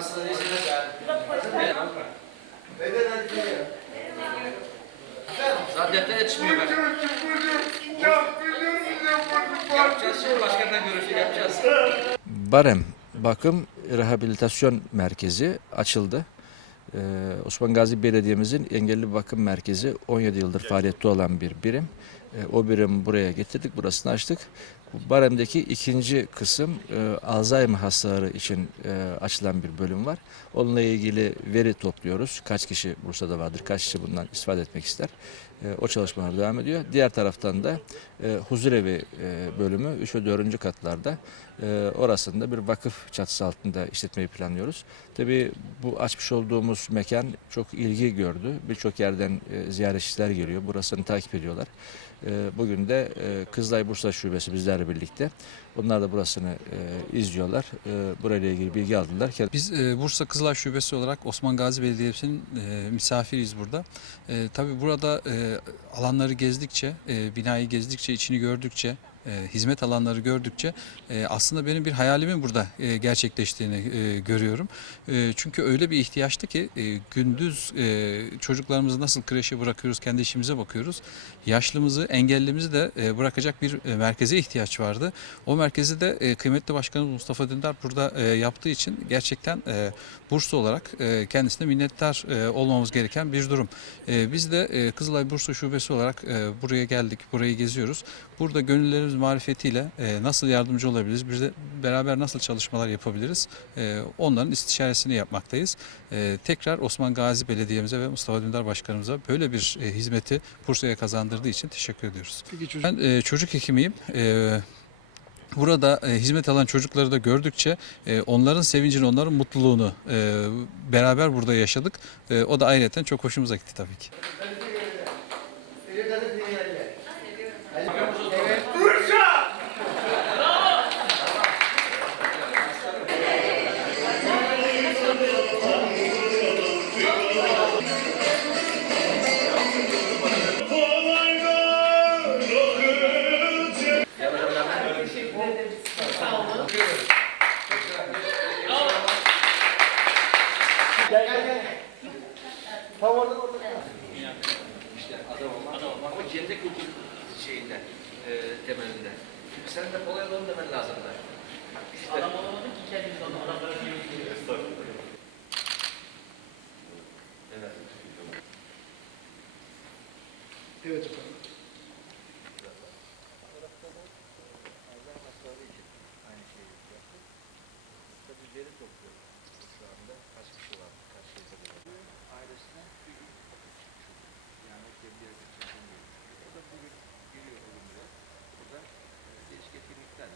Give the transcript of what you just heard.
hasta değilsiniz. Zaten defter yetişmiyor ben. Yapacağız şimdi başkanla görüşü yapacağız. Barem Bakım Rehabilitasyon Merkezi açıldı. Ee, Osman Gazi Belediye'mizin engelli bakım merkezi 17 yıldır faaliyette olan bir birim. Ee, o birimi buraya getirdik, burasını açtık. Barem'deki ikinci kısım e, Alzheimer hastaları için e, açılan bir bölüm var. Onunla ilgili veri topluyoruz. Kaç kişi Bursa'da vardır, kaç kişi bundan istifade etmek ister. E, o çalışmalar devam ediyor. Diğer taraftan da e, huzurevi e, bölümü 3 ve 4. katlarda e, orasında bir vakıf çatısı altında işletmeyi planlıyoruz. Tabii bu açmış olduğumuz mekan çok ilgi gördü. Birçok yerden e, ziyaretçiler geliyor. Burasını takip ediyorlar. E, bugün de e, Kızılay Bursa Şubesi bizlerle birlikte. Onlar da burasını e, izliyorlar. E, burayla ilgili bilgi aldılar. Biz e, Bursa Kızılay Şubesi olarak Osman Gazi Belediyesi'nin e, misafiriyiz burada. E, tabii burada e, alanları gezdikçe, e, binayı gezdikçe, içini gördükçe, e, hizmet alanları gördükçe e, aslında benim bir hayalimin burada e, gerçekleştiğini e, görüyorum. E, çünkü öyle bir ihtiyaçtı ki e, gündüz e, çocuklarımızı nasıl kreşe bırakıyoruz, kendi işimize bakıyoruz. Yaşlımızı, engellimizi de e, bırakacak bir e, merkeze ihtiyaç vardı. O merkezi de e, kıymetli başkanımız Mustafa Dündar burada e, yaptığı için gerçekten e, Bursa olarak e, kendisine minnettar e, olmamız gereken bir durum. E, biz de e, Kızılay Bursa Şubesi olarak e, buraya geldik, burayı geziyoruz. Burada gönüllerimiz marifetiyle e, nasıl yardımcı olabiliriz, biz de beraber nasıl çalışmalar yapabiliriz e, onların istişaresini yapmaktayız. E, tekrar Osman Gazi Belediye'mize ve Mustafa Dündar Başkanımıza böyle bir e, hizmeti Bursa'ya kazandırdığı için teşekkür ediyoruz. Ben e, çocuk hekimiyim. E, Burada e, hizmet alan çocukları da gördükçe e, onların sevincini, onların mutluluğunu e, beraber burada yaşadık. E, o da ayrıca çok hoşumuza gitti tabii ki. İşte adam olmak, adam olmak o cennet kültür şeyinde, e, temelinde. Sen de kolay olalım demen lazım da. İşte, Adam olamadık ki kendimiz adamlara evet. Evet efendim.